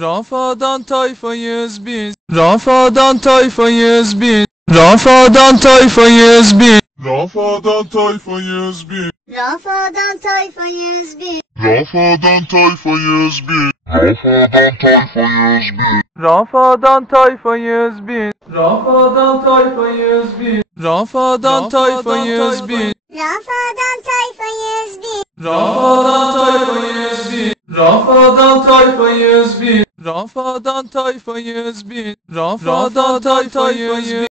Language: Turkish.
Rafadan tayfayız biz. Rafadan tayfayız biz. Rafadan tayfayız biz. Rafadan tayfayız biz. Rafadan tayfayız biz. Rafadan tayfayız biz. Rafadan tayfayız biz. Rafadan tayfayız biz. Rafadan tayfayız biz. Rafadan tayfayız biz. Rafadan tayfayız biz. Rafadan tayfayız biz. Rafadan tayfayız biz. Rafadan tayfayız biz. Rafadan tayfayız biz.